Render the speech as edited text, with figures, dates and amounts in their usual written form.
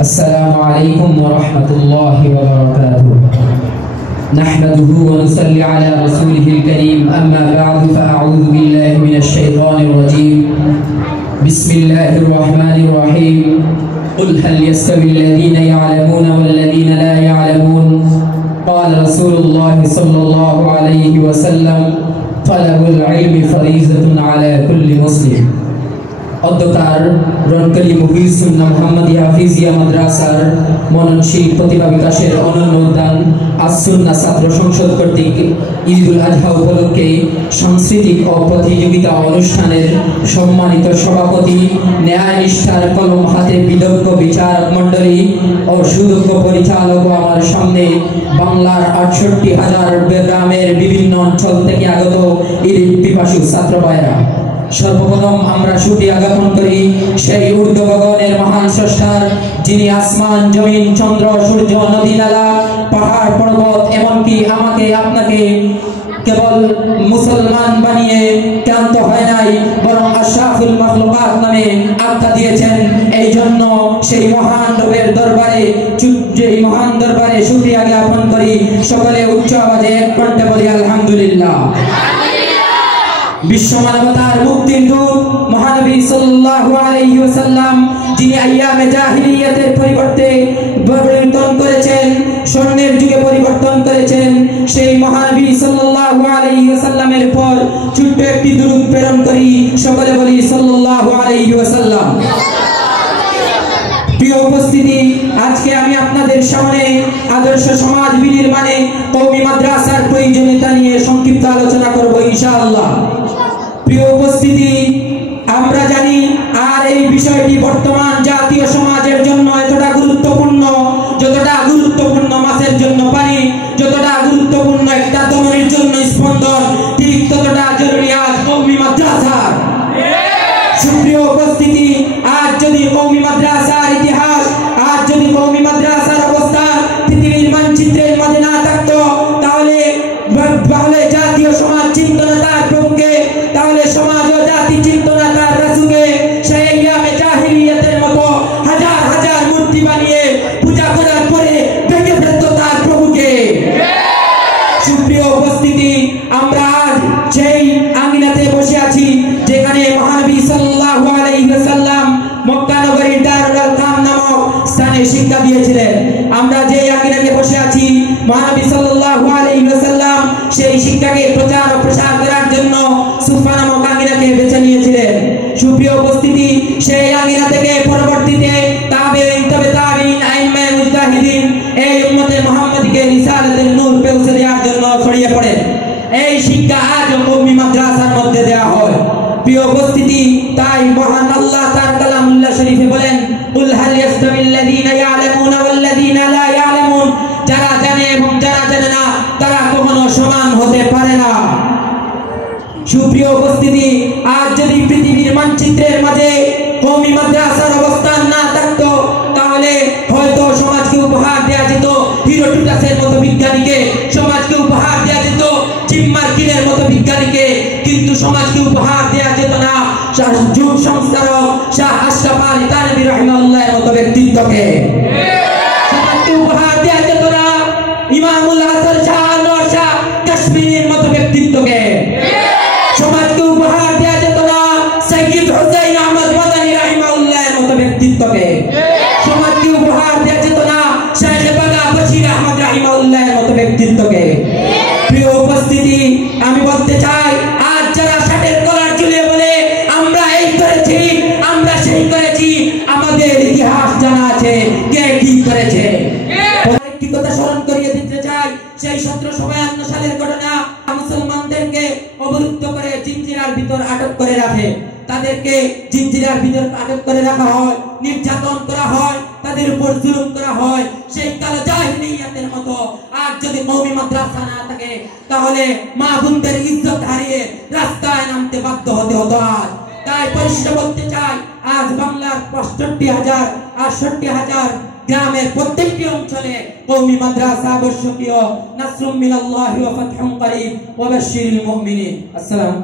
अस्सलामु अलैकुम व रहमतुल्लाहि व बरकातुहू नहमदुहू व नुसल्ली अला रसूलिहिल करीम अम्मा बअदु फअऊज़ु बिल्लाहि मिनश शैतानिर रजीम बिस्मिल्लाहिर रहमानिर रहीम क़ुल हल यस्तविल्लज़ीना यअलमूना वल्लज़ीना ला यअलमून क़ाल रसूलुल्लाहि सल्लल्लाहु अलैहि वसल्लम तलबुल इल्मि फरीज़तुन अला कुल्लि मुस्लिम। অধ্যতার রনকলি মুহিজ সুন্নাহ মুহাম্মাদিয়া হাফিজিয়া মাদ্রাসার মননশীল প্রতিভা বিকাশের অনন্য উদ্যান আস-সুন্নাহ ছাত্র সংসদ কর্তৃক ঈদুল আজহা উপলক্ষে সাংস্কৃতিক ও প্রতিযোগিতা অনুষ্ঠানের সম্মানিত সভাপতি, ন্যায়নিষ্ঠার কলম হাতে বিদগ্ধ বিচারক মণ্ডলী ও সুদক্ষ পরিচালক ও আমার সামনে বাংলার ৬৮,০০০ গ্রামের বিভিন্ন অঞ্চল থেকে আগত ঈদ পিপাসু ছাত্র ভাইরা, সর্বপ্রথম আমরা শুকরিয়া জ্ঞাপন করি সেই ঊর্ধ্ব গগনের মহান স্রষ্টার, যিনি আসমান, জমিন, চন্দ্র, সূর্য, নদী, নালা, পাহাড়, পর্বত এমনকি আমাকে আপনাকে কেবল মুসলমান বানিয়ে ক্লান্ত হয় নাই, বরং আশরাফুল মাখলুকাত নামে আখ্যা দিয়েছেন। এই জন্য সেই মহান রবের দরবারে শুকরিয়া জ্ঞাপন করি। সকলে উচ্চ আওয়াজে এক কণ্ঠে বলি আলহামদুলিল্লাহ। বিশ্ব মানবতার মুক্তির দূত মহানবী সাল্লাল্লাহু আলাইহি ওয়াসাল্লাম, যিনি আইয়ামে জাহিলিয়াতের পরিবর্তে পরিবর্তন করেছেন, স্বর্ণের যুগে পরিবর্তন করেছেন, সেই মহানবী সাল্লাল্লাহু আলাইহি ওয়াসাল্লামের পর ছোট্ট একটি দুরূদ প্রেরণ করি। সকলে বলি সাল্লাল্লাহু আলাইহি ওয়াসাল্লাম। প্রিয় উপস্থিতি, আজকে আমি আপনাদের সামনে আদর্শ সমাজ বিনির্মাণে কওমি মাদ্রাসার প্রয়োজনীয়তা নিয়ে সংক্ষিপ্ত আলোচনা করব ইনশাআল্লাহ। প্রিয় উপস্থিতি, আমরা জানি আর এই বিষয়টি বর্তমান জাতীয় সমাজের জন্য এতটা গুরুত্বপূর্ণ, যতটা গুরুত্বপূর্ণ মাছের জন্য পানি, যতটা গুরুত্বপূর্ণ একটা তরুণীর জন্য স্পন্দন, ঠিক ততটা জরুরি আজ কওমি মাদ্রাসার। সুপ্রিয় উপস্থিতি, আজ যদি কওমি মাদ্রাসার ইতিহাস, আজ যদি কওমি মাদ্রাসার অবস্থান পৃথিবীর মানচিত্রের মধ্যে না থাকতো, তাহলে জাতীয় সমাজ চিন্ত না তার প্রভুকে, তাহলে সমাজ ও জাতি চিন্ত না তার রাসূলকে। সেই আইয়ামে জাহিলিয়াতের মতো হাজার হাজার মূর্তি বানিয়ে পূজা করার পরে ভেঙে ফেলত তার প্রভুকে। সুপ্রিয় উপস্থিতি, আমরা আজ সেই আঙ্গিনাতে বসে আছি যেখানে মহানবী সাল্লাল্লাহু আলাইহি ওয়াসাল্লাম মক্কা নগরীর দারুল আরকাম নামক স্থানে শিক্ষা দিয়েছিলেন। আমরা যে আঙ্গিনাতে বসে আছি, মহানবী সাল্লাল্লাহু আলাইহি ওয়াসাল্লাম সেই শিক্ষাকে প্রচার ও প্রসার করার জন্য সুফা নামক আঙ্গিনাকে বেছে নিয়েছিলেন। সুপ্রিয় উপস্থিতি, সেই আঙ্গিনা থেকে পরবর্তীতে তাবেঈন, তবে তাবেঈন, আইম্মায়ে মুজতাহিদিন এই উম্মতে মুহাম্মাদীকে রিসালাতের নূর পৌঁছে দেওয়ার জন্য ছড়িয়ে পড়ে। এই শিক্ষা আজ কওমি মাদ্রাসার মধ্যে দেওয়া হয়। প্রিয় উপস্থিতি, তাই মহান আল্লাহ তার কালামুল্লাহ শরীফে বলেন, কুল হাল ইয়াস্তাবিল্লাযীনা ইয়ালামুনা ওয়াল্লাযীনা লা ইয়ালামুন, যারা জানে এবং যারা জানে না তারা কখনো সমান হতে পারে না। সুপ্রিয় উপস্থিতি, আজ যদি পৃথিবীর মানচিত্রের মাঝে কওমি মাদ্রাসার অবস্থান না থাকতো, তাহলে হয়তো সমাজকে উপহার দেওয়া যেত হিরোটুটাসের মতো বিজ্ঞানীকে, সমাজকে উপহার দেওয়া যেত জিম মার্কিনের মতো বিজ্ঞানীকে, কিন্তু সমাজকে উপহার দেওয়া যেত না যুগ সংস্কারক শাহ আশরাফ আলী থানভী রাহিমাহুল্লাহর মতো ব্যক্তিত্বকে। সমাজকে উপহার দেওয়া যেত না ইমামুল হাসান শাহ আনোয়ার শাহ কাশ্মীরের মতো ব্যক্তিত্বকে। সমাজকে উপহার দেওয়া যেত না সাইয়্যিদ হুসাইন আহমদ মাদানী রাহিমাহুল্লাহর মতো ব্যক্তিত্বকে। সমাজকে উপহার দেওয়া যেত না শেখ বাগা বশির আহমদ রাহিমাহুল্লাহর মতো ব্যক্তিত্বকে। প্রিয় উপস্থিতি, আমি বলতে চাই, আজ যারা ষাটের কলার চুলে বলে আমরা এই করেছি, আমরা সেই করেছি, আমাদের ইতিহাস জানা আছে কে কি করেছে। একটি কথা স্মরণ করিয়ে দিতে চাই, সেই 1752 সালের ঘটনা। মুসলমানদেরকে অবরুদ্ধ করে জিঞ্জিরার ভিতর আটক করে রাখে, তাদেরকে জিঞ্জিরার ভিতর আটক করে রাখা হয়, নির্যাতন করা হয়, তাদের উপর জুলুম করা হয়, সেই কালো জাহিলিয়াতের মতো। আজ যদি কওমি মাদ্রাসা না থাকে, তাহলে মা বোনদের ইজ্জত হারিয়ে রাস্তায় নামতে বাধ্য হতে হতো আজ। তাই পরিষ্কার বলতে চাই, আজ বাংলার ৬৫,০০০ গ্রামের প্রত্যেকটি অঞ্চলে কওমি মাদ্রাসা আবশ্যকীয়। নাসরুম মিনাল্লাহি ওয়া ফাতহুন করিব ওয়া বাশশিরিল মুমিনিন। আসসালাম।